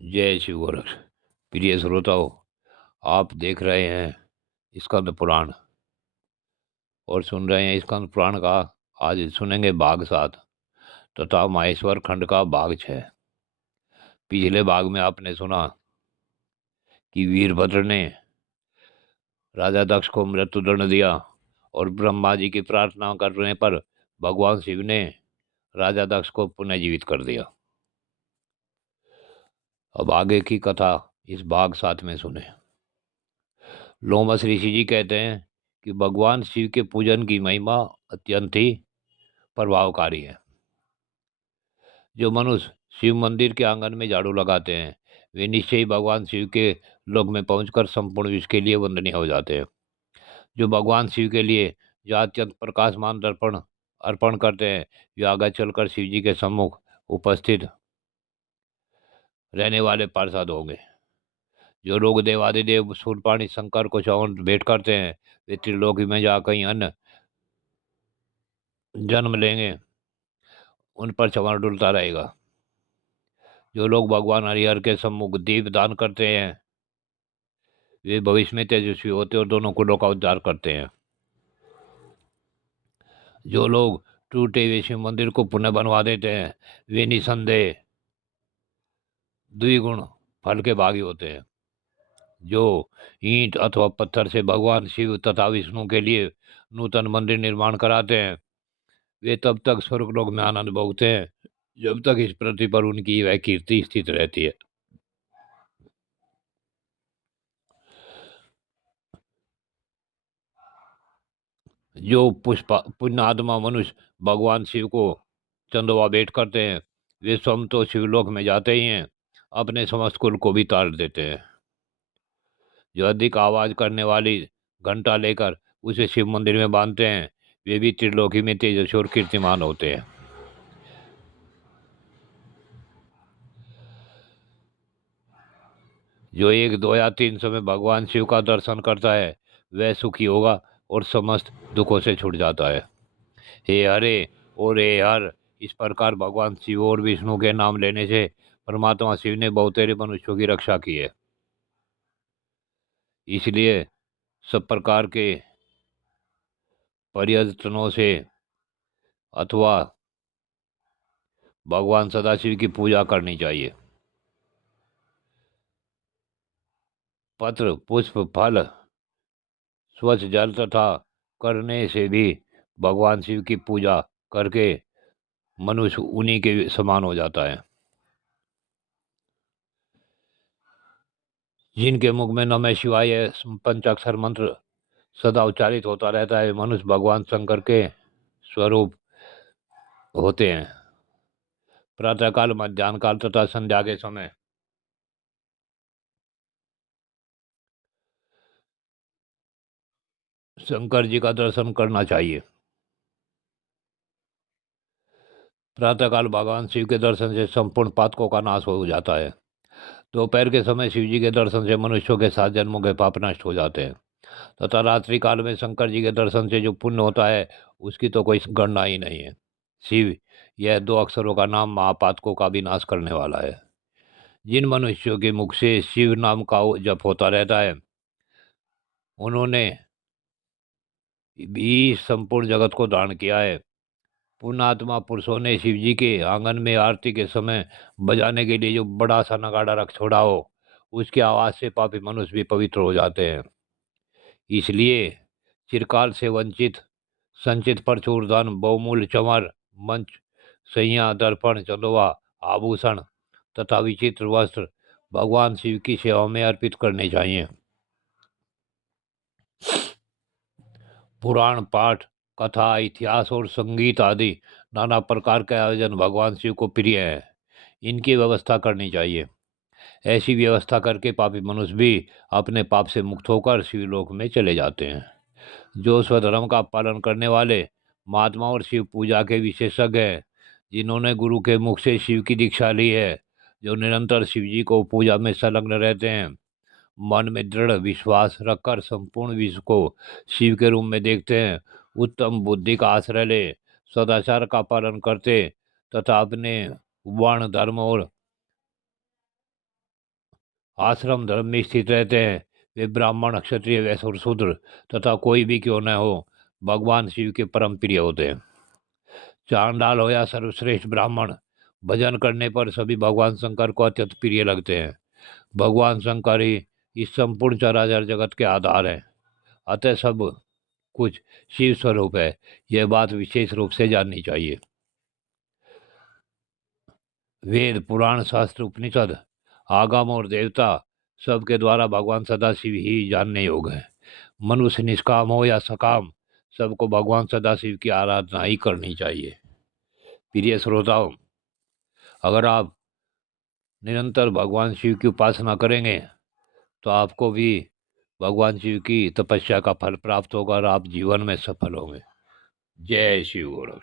जय शिव गोरख। प्रिय श्रोताओं, आप देख रहे हैं स्कंद पुराण और सुन रहे हैं स्कंद पुराण का। आज सुनेंगे भाग 7 तथा माहेश्वर खंड का भाग 6। पिछले भाग में आपने सुना कि वीरभद्र ने राजा दक्ष को मृत्युदंड दिया और ब्रह्मा जी की प्रार्थना करने पर भगवान शिव ने राजा दक्ष को पुनः जीवित कर दिया। अब आगे की कथा इस भाग 7 में सुने। लोमस ऋषि जी कहते हैं कि भगवान शिव के पूजन की महिमा अत्यंत ही प्रभावकारी है। जो मनुष्य शिव मंदिर के आंगन में झाड़ू लगाते हैं वे निश्चय ही भगवान शिव के लोक में पहुंचकर संपूर्ण विश्व के लिए वंदनीय हो जाते हैं। जो भगवान शिव के लिए जो अत्यंत प्रकाशमान दर्पण अर्पण करते हैं वे आगे चलकर शिव जी के सम्मुख उपस्थित रहने वाले पार्षद होंगे। जो लोग देवादिदेव सूर्यपाणी शंकर को चौवन भेंट करते हैं वे त्रिलोकी में जा कहीं अन्य जन्म लेंगे, उन पर चंवर डुलता रहेगा। जो लोग भगवान हरिहर के सम्मुख दीप दान करते हैं वे भविष्य में तेजस्वी होते और दोनों कुलों का उद्धार करते हैं। जो लोग टूटे हुए शिव मंदिर को पुनः बनवा देते हैं वे निसंदेह द्विगुण फल के भागी होते हैं। जो ईंट अथवा पत्थर से भगवान शिव तथा विष्णु के लिए नूतन मंदिर निर्माण कराते हैं वे तब तक स्वर्गलोक में आनंद भोगते हैं जब तक इस पृथ्वी पर उनकी वह कीर्ति स्थित रहती है। जो पुण्यात्मा मनुष्य भगवान शिव को चंदवा भेंट करते हैं वे स्वयं तो शिवलोक में जाते ही हैं, अपने समस्त कुल को भी तार देते हैं। जो अधिक आवाज करने वाली घंटा लेकर उसे शिव मंदिर में बांधते हैं वे भी त्रिलोकी में तेजस्वी और कीर्तिमान होते हैं। जो 1, 2 या 3 समय भगवान शिव का दर्शन करता है वह सुखी होगा और समस्त दुखों से छूट जाता है। हे हरे और हे हर, इस प्रकार भगवान शिव और विष्णु के नाम लेने से परमात्मा शिव ने बहुतेरे मनुष्यों की रक्षा की है। इसलिए सब प्रकार के प्रयत्नों से अथवा भगवान सदाशिव की पूजा करनी चाहिए। पत्र पुष्प फल स्वच्छ जल तथा करने से भी भगवान शिव की पूजा करके मनुष्य उन्हीं के समान हो जाता है। जिनके मुख में नमः शिवाय पंचाक्षर मंत्र सदा उच्चारित होता रहता है मनुष्य भगवान शंकर के स्वरूप होते हैं। प्रातःकाल, मध्याह्न काल तथा संध्या के समय शंकर जी का दर्शन करना चाहिए। प्रातःकाल भगवान शिव के दर्शन से संपूर्ण पातकों का नाश हो जाता है। दोपहर के समय शिव जी के दर्शन से मनुष्यों के 7 जन्मों के पाप नष्ट हो जाते हैं तथा रात्रि काल में शंकर जी के दर्शन से जो पुण्य होता है उसकी तो कोई गणना ही नहीं है। शिव, यह 2 अक्षरों का नाम महापातकों का भी नाश करने वाला है। जिन मनुष्यों के मुख से शिव नाम का जप होता रहता है उन्होंने भी संपूर्ण जगत को दान किया है। पुण्यात्मा पुरुषों ने शिव जी के आंगन में आरती के समय बजाने के लिए जो बड़ा सा नगाड़ा रख छोड़ा हो उसकी आवाज से पापी मनुष्य भी पवित्र हो जाते हैं। इसलिए चिरकाल से वंचित संचित प्रचुर धन, बहुमूल्य चमर, मंच, सैया, दर्पण, चंदवा, आभूषण तथा विचित्र वस्त्र भगवान शिव की सेवा में अर्पित करने चाहिए। पुराण पाठ, कथा, इतिहास और संगीत आदि नाना प्रकार के आयोजन भगवान शिव को प्रिय है। इनकी व्यवस्था करनी चाहिए। ऐसी व्यवस्था करके पापी मनुष्य भी अपने पाप से मुक्त होकर शिवलोक में चले जाते हैं। जो स्वधर्म का पालन करने वाले महात्मा और शिव पूजा के विशेषज्ञ हैं, जिन्होंने गुरु के मुख से शिव की दीक्षा ली है, जो निरंतर शिव जी को पूजा में संलग्न रहते हैं, मन में दृढ़ विश्वास रखकर संपूर्ण विश्व को शिव के रूप में देखते हैं, उत्तम बुद्धि का आश्रय ले सदाचार का पालन करते तथा अपने वर्ण धर्म और आश्रम धर्म में स्थित रहते हैं, वे ब्राह्मण, क्षत्रिय, वैश्य और शूद्र तथा कोई भी क्यों न हो, भगवान शिव के परम प्रिय होते हैं। चांडाल हो या सर्वश्रेष्ठ ब्राह्मण, भजन करने पर सभी भगवान शंकर को अत्यंत प्रिय लगते हैं। भगवान शंकर ही इस संपूर्ण चराचर जगत के आधार हैं, अतः सब कुछ शिव स्वरूप है। यह बात विशेष रूप से जाननी चाहिए। वेद, पुराण, शास्त्र, उपनिषद, आगम और देवता सबके द्वारा भगवान सदाशिव ही जानने योग्य है। मनुष्य निष्काम हो या सकाम, सबको भगवान सदाशिव की आराधना ही करनी चाहिए। प्रिय श्रोताओं, अगर आप निरंतर भगवान शिव की उपासना करेंगे तो आपको भी भगवान शिव की तपस्या का फल प्राप्त होगा और आप जीवन में सफल होंगे। जय शिव गौरव।